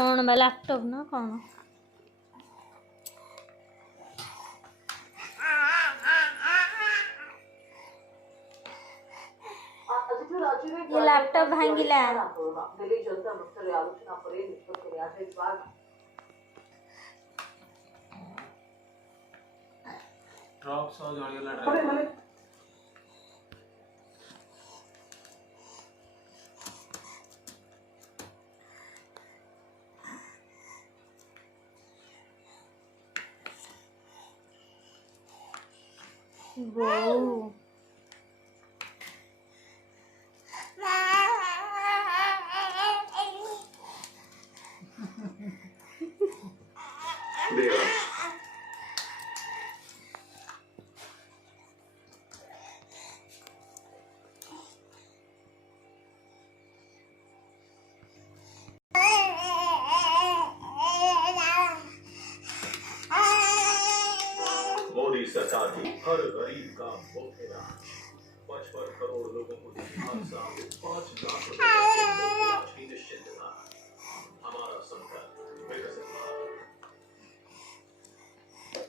कौन बा लैपटॉप ना कौन ये लैपटॉप भांगिला ड्रॉप सो जळीला ड्राइवर वो देवा मोदी सरकार की हर गरीब का मुफ्त इलाज 55 करोड़ लोगों को दी हर साल 5 लाख रुपए